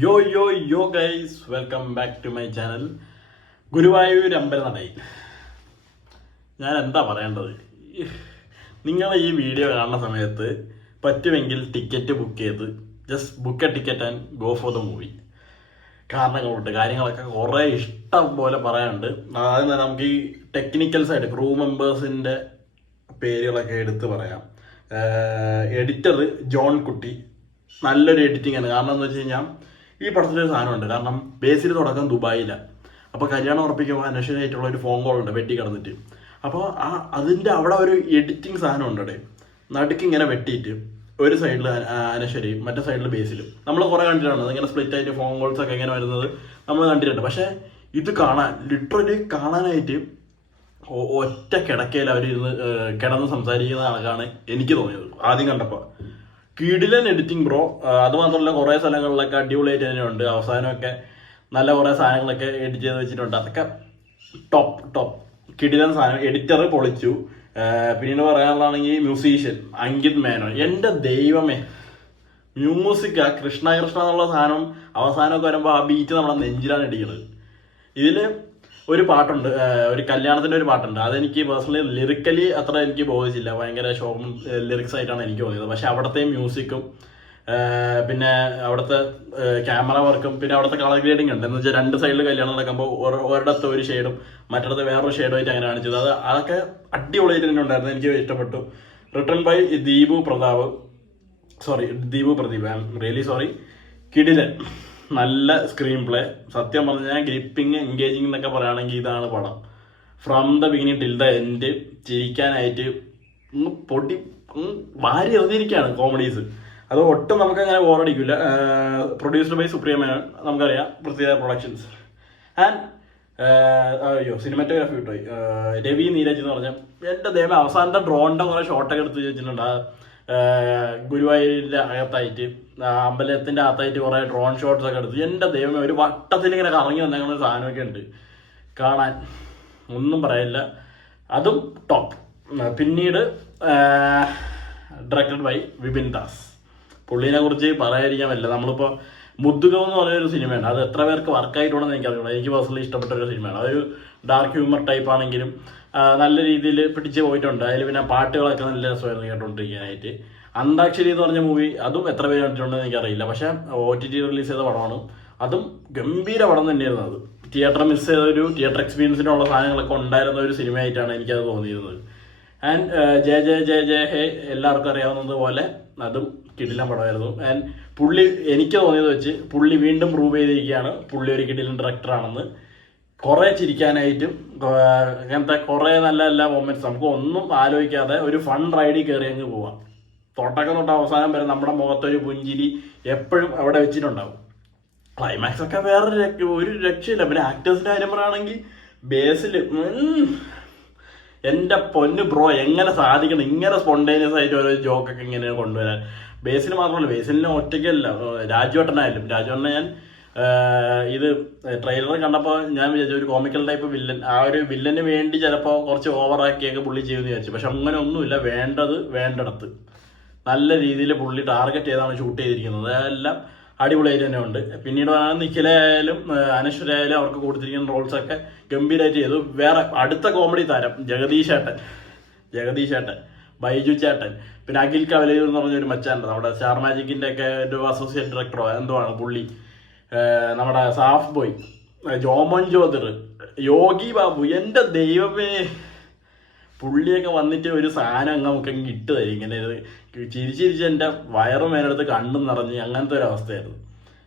യോ guys, welcome back to my channel. Guruvayur അമ്പലനടയിൽ ഞാൻ എന്താ പറയേണ്ടത്? നിങ്ങൾ ഈ വീഡിയോ കാണുന്ന സമയത്ത് പറ്റുമെങ്കിൽ ടിക്കറ്റ് ബുക്ക് ചെയ്ത് just book a ticket and go for the movie. കാരണങ്ങളുണ്ട്, കാര്യങ്ങളൊക്കെ കുറേ ഇഷ്ടം പോലെ പറയാനുണ്ട്. ആദ്യം തന്നെ നമുക്ക് ഈ ടെക്നിക്കൽ സൈഡ്, ക്രൂ മെമ്പേഴ്സിൻ്റെ പേരുകളൊക്കെ എടുത്ത് പറയാം. എഡിറ്റർ ജോൺ കുട്ടി, നല്ലൊരു എഡിറ്റിംഗ് ആണ്. കാരണം എന്ന് വെച്ച് കഴിഞ്ഞാൽ ഈ പടത്തിലൊരു സാധനമുണ്ട്. കാരണം ബേസിൽ തുടക്കം ദുബായിലാണ്. അപ്പോൾ കല്യാണം ഉറപ്പിക്കുമ്പോൾ അനശ്വരമായിട്ടുള്ള ഒരു ഫോൺ കോൾ ഉണ്ട് വെട്ടി കിടന്നിട്ട്. അപ്പോൾ അതിൻ്റെ അവിടെ ഒരു എഡിറ്റിംഗ് സാധനം ഉണ്ട്. അവിടെ നടുക്ക് ഇങ്ങനെ വെട്ടിയിട്ട് ഒരു സൈഡിൽ അനശ്വരയും മറ്റേ സൈഡിൽ ബേസിലും നമ്മൾ കുറേ കണ്ടിട്ടുണ്ട്. അതിങ്ങനെ സ്പ്ലിറ്റ് ആയിട്ട് ഫോൺ കോൾസ് ഒക്കെ ഇങ്ങനെ വരുന്നത് നമ്മൾ കണ്ടിട്ടുണ്ട്. പക്ഷേ ഇത് കാണാൻ ലിറ്ററലി കാണാനായിട്ട് ഒറ്റ കിടക്കയിൽ അവരിരുന്ന് കിടന്ന് സംസാരിക്കുന്ന കണക്കാണ് എനിക്ക് തോന്നിയത് ആദ്യം കണ്ടപ്പോൾ. കിടിലൻ എഡിറ്റിംഗ് ബ്രോ. അതുമാത്രമല്ല കുറേ സ്ഥലങ്ങളിലൊക്കെ അടിപൊളിയായിട്ട് തന്നെയുണ്ട്. അവസാനമൊക്കെ നല്ല കുറേ സാധനങ്ങളൊക്കെ എഡിറ്റ് ചെയ്ത് വെച്ചിട്ടുണ്ട്. അതൊക്കെ ടോപ്പ് കിടിലൻ സാധനം. എഡിറ്റർ പൊളിച്ചു. പിന്നീട് പറയാനുള്ളതാണെങ്കിൽ മ്യൂസീഷ്യൻ അങ്കിത് മേനോൻ. എൻ്റെ ദൈവമേ, മ്യൂസിക് ആ കൃഷ്ണ എന്നുള്ള സാധനം അവസാനമൊക്കെ വരുമ്പോൾ ആ ബീറ്റ് നമ്മുടെ നെഞ്ചിലാണ് ഇടിക്കുന്നത്. ഇതിൽ ഒരു പാട്ടുണ്ട്, ഒരു കല്യാണത്തിൻ്റെ ഒരു പാട്ടുണ്ട്. അതെനിക്ക് പേഴ്സണലി ലിറിക്കലി അത്ര എനിക്ക് ബോധിച്ചില്ല. ഭയങ്കര ഷോക്കും ലിറിക്സ് ആയിട്ടാണ് എനിക്ക് തോന്നിയത്. പക്ഷെ അവിടുത്തെ മ്യൂസിക്കും പിന്നെ അവിടുത്തെ ക്യാമറ വർക്കും പിന്നെ അവിടുത്തെ കളർ ഗ്രേഡിങ് ഉണ്ട്. എന്ന് വെച്ചാൽ രണ്ട് സൈഡിൽ കല്യാണം നടക്കുമ്പോൾ ഒരിടത്ത് ഒരു ഷെയ്ഡും മറ്റിടത്ത് വേറൊരു ഷെയ്ഡുമായിട്ട് അങ്ങനെ കാണിച്ചത്. അതൊക്കെ അടിപൊളിയായിട്ട് തന്നെ ഉണ്ടായിരുന്നു. എനിക്ക് ഇഷ്ടപ്പെട്ടു. Written by Deepu Pradeep. I am really sorry. കിടിലൻ, നല്ല സ്ക്രീൻ പ്ലേ. സത്യം പറഞ്ഞാൽ ഗ്രിപ്പിങ് എൻഗേജിങ് എന്നൊക്കെ പറയുകയാണെങ്കിൽ ഇതാണ് പടം. From the beginning till the end ചിരിക്കാനായിട്ട് പൊടി വാരി എറിഞ്ഞിരിക്കുകയാണ് കോമഡീസ്. അത് ഒട്ടും നമുക്കങ്ങനെ ബോറടിക്കില്ല. പ്രൊഡ്യൂസ്ഡ് ബൈ സുപ്രിയ മേനോൻ, നമുക്കറിയാം, പൃഥ്വിരാജ് പ്രൊഡക്ഷൻസ്. ആൻഡ് സിനിമാറ്റോഗ്രാഫി കിട്ടുപോയി രവി നീരജ് എന്ന് പറഞ്ഞാൽ. എൻ്റെ ദൈവം, അവസാനത്തെ ഡ്രോണിൻ്റെ കുറേ ഷോട്ടൊക്കെ എടുത്ത് വെച്ചിട്ടുണ്ട്. ഗുരുവായൂരിൻ്റെ അകത്തായിട്ട്, അമ്പലത്തിൻ്റെ അകത്തായിട്ട് കുറേ ഡ്രോൺ ഷോട്ട്സ് ഒക്കെ എടുത്തു. എൻ്റെ ദൈവമേ, ഒരു വട്ടത്തിൽ ഇങ്ങനെ കറങ്ങി വന്നേക്കുന്ന ഒരു സാധനമൊക്കെ ഉണ്ട്. കാണാൻ ഒന്നും പറയില്ല. അതും ടോപ്പ്. പിന്നീട് ഡയറക്റ്റഡ് ബൈ വിപിൻ ദാസ്. പുള്ളീനെ കുറിച്ച് പറയാതിരിക്കാൻ പറ്റില്ല. നമ്മളിപ്പോൾ മുദ്ദുകം എന്ന് പറയുന്നൊരു സിനിമയാണ്. അത് എത്ര പേർക്ക് വർക്കായിട്ടുണ്ടെന്ന് എനിക്കറിയില്ല. എനിക്ക് പേഴ്സണലി ഇഷ്ടപ്പെട്ട ഒരു സിനിമയാണ്. അതൊരു ഡാർക്ക് ഹ്യൂമർ ടൈപ്പ് ആണെങ്കിലും നല്ല രീതിയിൽ പിടിച്ച് പോയിട്ടുണ്ട്. അതിൽ പിന്നെ പാട്ടുകളൊക്കെ നല്ല രസമായിരുന്നു കേട്ടോണ്ടിരിക്കാനായിട്ട്. അന്താക്ഷരി എന്ന് പറഞ്ഞ മൂവി, അതും എത്ര പേര് കണ്ടിട്ടുണ്ടെന്ന് എനിക്കറിയില്ല. പക്ഷേ OTT റിലീസ് ചെയ്ത പടമാണ്. അതും ഗംഭീര പടം തന്നെയായിരുന്നു. അത് തിയേറ്റർ മിസ് ചെയ്ത ഒരു തിയേറ്റർ എക്സ്പീരിയൻസിനുള്ള സാധനങ്ങളൊക്കെ ഉണ്ടായിരുന്ന ഒരു സിനിമയായിട്ടാണ് എനിക്കത് തോന്നിയിരുന്നത്. ആൻഡ് ജയ ഹേ എല്ലാവർക്കും അറിയാവുന്നതുപോലെ അതും കിടിലൻ പടമായിരുന്നു. ആൻഡ് പുള്ളി, എനിക്ക് തോന്നിയത് വെച്ച് പുള്ളി വീണ്ടും പ്രൂവ് ചെയ്തിരിക്കുകയാണ് പുള്ളി ഒരു കിടിലൻ ഡയറക്ടറാണെന്ന്. കുറേ ചിരിക്കാനായിട്ടും അങ്ങനത്തെ കുറേ നല്ല നല്ല മൊമെന്റ്സ്, നമുക്ക് ഒന്നും ആലോചിക്കാതെ ഒരു ഫൺ റൈഡിൽ കയറി അങ്ങ് പോവാം. തുടക്കം തൊട്ട് അവസാനം വരെ നമ്മുടെ മുഖത്തൊരു പുഞ്ചിരി എപ്പോഴും അവിടെ വെച്ചിട്ടുണ്ടാവും. ക്ലൈമാക്സ് ഒക്കെ ഒരു രക്ഷയില്ല. പിന്നെ ആക്ടേഴ്സിൻ്റെ കാര്യം പറയുകയാണെങ്കിൽ ബേസിൽ എൻ്റെ പൊന്ന് ബ്രോ, എങ്ങനെ സാധിക്കണം ഇങ്ങനെ സ്പോണ്ടേനിയസ് ആയിട്ട് ഓരോ ജോക്കൊക്കെ ഇങ്ങനെ കൊണ്ടുവരാൻ? ബേസിൽ മാത്രമല്ല, ബേസിലിനെ ഒറ്റയ്ക്കല്ല, രാജുവേട്ടനായാലും. രാജുവേട്ടനെ ഞാൻ ഇത് ട്രെയിലർ കണ്ടപ്പോൾ ഞാൻ വിചാരിച്ചു ഒരു കോമിക്കൽ ടൈപ്പ് വില്ലൻ, ആ ഒരു വില്ലന് വേണ്ടി ചിലപ്പോൾ കുറച്ച് ഓവറാക്കിയൊക്കെ പുള്ളി ചെയ്യുമെന്ന് വിചാരിച്ചു. പക്ഷെ അങ്ങനെ ഒന്നുമില്ല. വേണ്ടത് വേണ്ടിടത്ത് നല്ല രീതിയിൽ പുള്ളി ടാർഗറ്റ് ചെയ്താണ് ഷൂട്ട് ചെയ്തിരിക്കുന്നത്. അതെല്ലാം അടിപൊളിയായിട്ട് തന്നെ ഉണ്ട്. പിന്നീട് നിഖിലയായാലും അനശ്വരയായാലും അവർക്ക് കൊടുത്തിരിക്കുന്ന റോൾസൊക്കെ ഗംഭീരമായിട്ട് ചെയ്തു. വേറെ അടുത്ത കോമഡി താരം ജഗദീഷ് ഏട്ടൻ, ബൈജു ചേട്ടൻ, പിന്നെ അഖിൽ കവലയൂർ എന്ന് പറഞ്ഞൊരു മച്ചാനുണ്ട്. നമ്മുടെ സ്റ്റാർ മാജിക്കിൻ്റെ ഒക്കെ ഒരു അസോസിയേറ്റ് ഡയറക്ടറോ എന്തോ ആണ് പുള്ളി. നമ്മുടെ സാഫ് ബോയ്, ജോമോൻ ജ്യോതിർ, യോഗി ബാബു. എൻ്റെ ദൈവമേ, പുള്ളിയൊക്കെ വന്നിട്ട് ഒരു സാധനം നമുക്ക് ഇട്ട് തരും. ഇങ്ങനെ ചിരിച്ചിരിച്ച് എൻ്റെ വയറ് മേലെടുത്ത് കണ്ണും നിറഞ്ഞ് അങ്ങനത്തെ ഒരു അവസ്ഥയായിരുന്നു.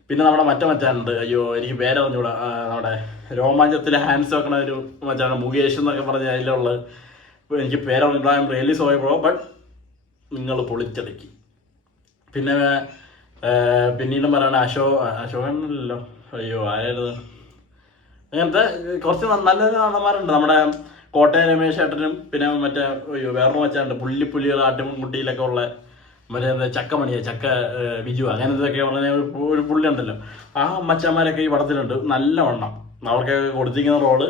പിന്നെ നമ്മുടെ മച്ചാനുണ്ട്, അയ്യോ എനിക്ക് പേരറിഞ്ഞൂടാ, നമ്മുടെ രോമാഞ്ചത്തിലെ ഹാൻഡ്സ് വെക്കണ ഒരു മച്ചാണ്, മുകേഷ് എന്നൊക്കെ പറഞ്ഞ അതിലുള്ള, എനിക്ക് പേരറിഞ്ഞൂടാ. I am really sorry bro, but നിങ്ങൾ പൊളിച്ചടക്കി. പിന്നെ പിന്നീട് പറയണ അശോകനല്ലോ, അയ്യോ ആരായിരുന്നു, അങ്ങനത്തെ കുറച്ച് നല്ല നടന്മാരുണ്ട്. നമ്മുടെ കോട്ടയം രമേശ് ഏട്ടനും പിന്നെ മറ്റേ വേറൊരു മച്ചാനുണ്ട്, പുള്ളികൾ ആട്ടുമുട്ടിയിലൊക്കെ ഉള്ള മറ്റേ ചക്ക ബിജു, അങ്ങനത്തെയൊക്കെ പറഞ്ഞ ഒരു പുള്ളി ഉണ്ടല്ലോ. ആ മച്ചന്മാരൊക്കെ ഈ പടത്തിലുണ്ട്. നല്ല വണ്ണം അവർക്കൊക്കെ കൊടുത്തിരിക്കുന്ന റോള്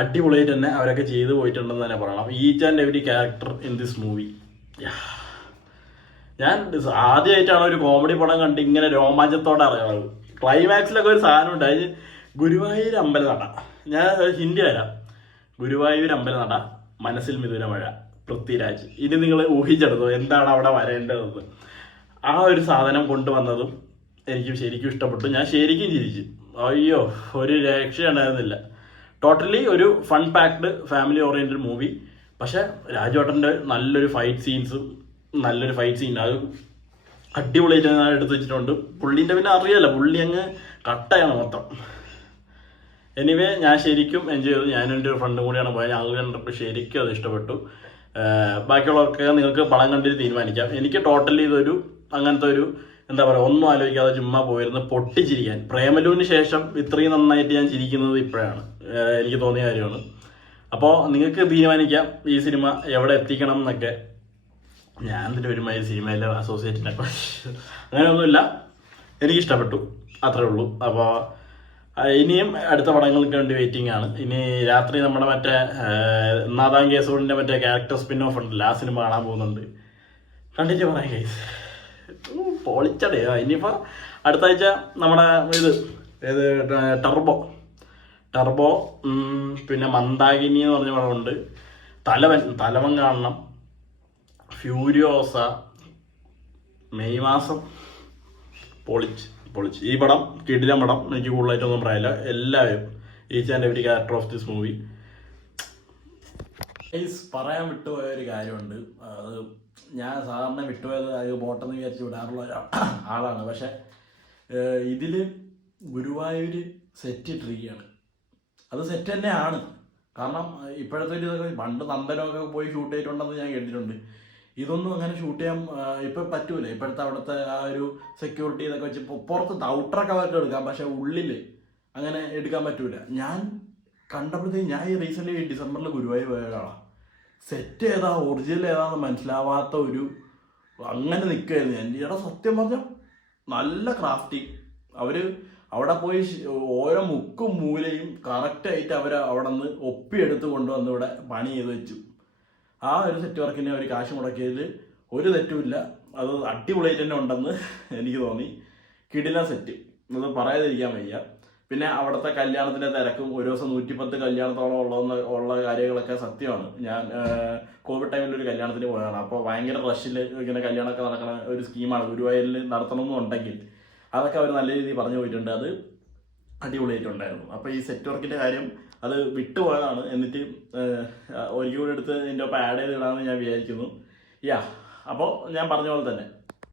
അടിപൊളിയായിട്ട് തന്നെ അവരൊക്കെ ചെയ്തു പോയിട്ടുണ്ടെന്ന് തന്നെ പറയണം. Each and every character in this movie. ഞാൻ ആദ്യമായിട്ടാണ് ഒരു കോമഡി പടം കണ്ട് ഇങ്ങനെ രോമാഞ്ചത്തോടെ അറിയാറ്. ക്ലൈമാക്സിലൊക്കെ ഒരു സാധനം ഉണ്ട്. അതിന് ഗുരുവായൂർ അമ്പലനട, ഞാൻ ഹിന്ദി വരാം. ഗുരുവായൂർ അമ്പലനട, മനസ്സിൽ മിഥുനമഴ, പൃഥ്വിരാജ്. ഇനി നിങ്ങൾ ഊഹിച്ചെടുത്തോ എന്താണ് അവിടെ വരേണ്ടതെന്ന്. ആ ഒരു സാധനം കൊണ്ടുവന്നതും എനിക്ക് ശരിക്കും ഇഷ്ടപ്പെട്ടു. ഞാൻ ശരിക്കും ചിരിച്ചു. അയ്യോ, ഒരു രക്ഷയുണ്ടായിരുന്നില്ല. ടോട്ടലി ഒരു fun packed family oriented movie. പക്ഷെ രാജുവേട്ടൻ്റെ നല്ലൊരു ഫൈറ്റ് സീൻസും, നല്ലൊരു ഫൈറ്റ് സീൻ അത് അടിപൊളിയായിട്ട് ഞാൻ എടുത്ത് വെച്ചിട്ടുണ്ട്. പുള്ളീൻ്റെ പിന്നെ അറിയാലോ, പുള്ളി അങ്ങ് കട്ടയാണ് മൊത്തം. എനിവേ ഞാൻ ശരിക്കും എൻജോയ് ചെയ്തു. ഞാനും എൻ്റെ ഒരു ഫ്രണ്ടും കൂടിയാണ് പോയത്. ഞങ്ങൾ കണ്ടപ്പോൾ ശരിക്കും അത് ഇഷ്ടപ്പെട്ടു. ബാക്കിയുള്ളവർക്ക് നിങ്ങൾക്ക് പടം കണ്ടിട്ട് തീരുമാനിക്കാം. എനിക്ക് ടോട്ടലി ഇതൊരു അങ്ങനത്തെ ഒരു എന്താ പറയുക, ഒന്നും ആലോചിക്കാതെ ചുമ്മാ പോയിരുന്ന് പൊട്ടിച്ചിരിക്കാൻ. പ്രേമലുവിന് ശേഷം ഇത്രയും നന്നായിട്ട് ഞാൻ ചിരിക്കുന്നത് ഇപ്പോഴാണ്, എനിക്ക് തോന്നിയ കാര്യമാണ്. അപ്പോൾ നിങ്ങൾക്ക് തീരുമാനിക്കാം ഈ സിനിമ എവിടെ എത്തിക്കണം എന്നൊക്കെ. ഞാൻ ഇതിൻ്റെ ഒരുമാതിരി സിനിമയിൽ അസോസിയേറ്റിനൊക്കെ അങ്ങനെയൊന്നുമില്ല, എനിക്കിഷ്ടപ്പെട്ടു, അത്രേ ഉള്ളൂ. അപ്പോൾ ഇനിയും അടുത്ത പടങ്ങൾക്ക് വേണ്ടി വെയിറ്റിംഗ് ആണ്. ഇനി രാത്രി നമ്മുടെ മറ്റേ നാദാം കേസോടിൻ്റെ മറ്റേ ക്യാരക്ടർ സ്പിൻ ഓഫ് ഉണ്ടല്ലോ, ആ സിനിമ കാണാൻ പോകുന്നുണ്ട്. കണ്ടിട്ട് പറയാം ഗൈസ്, പൊളിച്ചടയോ. ഇനിയിപ്പോൾ അടുത്ത ആഴ്ച നമ്മുടെ ഏത് ടർബോ, പിന്നെ മന്ദാകിനി എന്ന് പറഞ്ഞ പടമുണ്ട്. തലവൻ കാണണം. ഫ്യൂരിയോസ മെയ് മാസം. പൊളിച്ച് ഈ പടം കിടിലൻ പടം. എനിക്ക് കൂടുതലായിട്ടൊന്നും പറയാനില്ല. എല്ലാവരും each and every character of this movie. പറയാൻ വിട്ടുപോയ ഒരു കാര്യമുണ്ട്. അത് ഞാൻ സാധാരണ വിട്ടുപോയത് അത് ബോട്ടെന്ന് വിചാരിച്ച് വിടാറുള്ള ആളാണ്. പക്ഷെ ഇതിൽ ഗുരുവായൂർ സെറ്റ് ഇട്ടിരിക്കുകയാണ്. അത് സെറ്റ് തന്നെയാണ്. കാരണം ഇപ്പോഴത്തെ ഒരു ഇതൊക്കെ പണ്ട് നന്ദനമൊക്കെ പോയി ഷൂട്ട് ചെയ്തിട്ടുണ്ടെന്ന് ഞാൻ കേട്ടിട്ടുണ്ട്. ഇതൊന്നും അങ്ങനെ ഷൂട്ട് ചെയ്യാൻ ഇപ്പം പറ്റൂല. ഇപ്പോഴത്തെ അവിടുത്തെ ആ ഒരു സെക്യൂരിറ്റി ഇതൊക്കെ വെച്ച് പുറത്ത് ഔട്ടറൊക്കെ അവർക്ക് എടുക്കാം, പക്ഷെ ഉള്ളിൽ അങ്ങനെ എടുക്കാൻ പറ്റൂല. ഞാൻ കണ്ടപ്പോഴത്തേക്ക് ഞാൻ ഈ റീസെൻ്റ് ഡിസംബറിൽ ഗുരുവായൂർ പോയ ഒരാളാണ്. സെറ്റ് ഏതാ ഒറിജിനൽ ഏതാന്ന് മനസ്സിലാവാത്ത ഒരു അങ്ങനെ നിൽക്കുകയായിരുന്നു ഞാൻ. ഇവിടെ സത്യം പറഞ്ഞാൽ നല്ല ക്രാഫ്റ്റിങ്. അവർ അവിടെ പോയി ഓരോ മുക്കും മൂലയും കറക്റ്റായിട്ട് അവർ അവിടെ നിന്ന് ഒപ്പിയെടുത്ത് കൊണ്ടുവന്ന് ഇവിടെ പണി ചെയ്ത് വെച്ചു. ആ ഒരു സെറ്റ് വർക്കിന് അവർ കാശ് മുടക്കിയതിൽ ഒരു തെറ്റുമില്ല. അത് അടിപൊളിയായിട്ട് തന്നെ ഉണ്ടെന്ന് എനിക്ക് തോന്നി. കിടിലൻ സെറ്റ്, അത് പറയാതിരിക്കാൻ വയ്യ. പിന്നെ അവിടുത്തെ കല്യാണത്തിൻ്റെ തിരക്കും, ഒരു ദിവസം 110 കല്യാണത്തോളം ഉള്ള കാര്യങ്ങളൊക്കെ സത്യമാണ്. ഞാൻ കോവിഡ് ടൈമിൽ ഒരു കല്യാണത്തിന് പോയതാണ്. അപ്പോൾ ഭയങ്കര റഷിൽ ഇങ്ങനെ കല്യാണമൊക്കെ നടക്കുന്ന ഒരു സ്കീമാണ്. ഗുരുവായൂരിൽ നടത്തണമെന്നുണ്ടെങ്കിൽ അതൊക്കെ അവർ നല്ല രീതിയിൽ പറഞ്ഞു പോയിട്ടുണ്ട്. അത് അടിപൊളിയായിട്ടുണ്ടായിരുന്നു. അപ്പോൾ ഈ സെറ്റ് വർക്കിൻ്റെ കാര്യം അത് വിട്ടുപോയതാണ്. എന്നിട്ട് ഒരിക്കൽ കൂടെ എടുത്ത് ഇതിൻ്റെ ഒപ്പം ആഡ് ചെയ്തിടാമെന്ന് ഞാൻ വിചാരിക്കുന്നു. അപ്പോൾ ഞാൻ പറഞ്ഞ പോലെ തന്നെ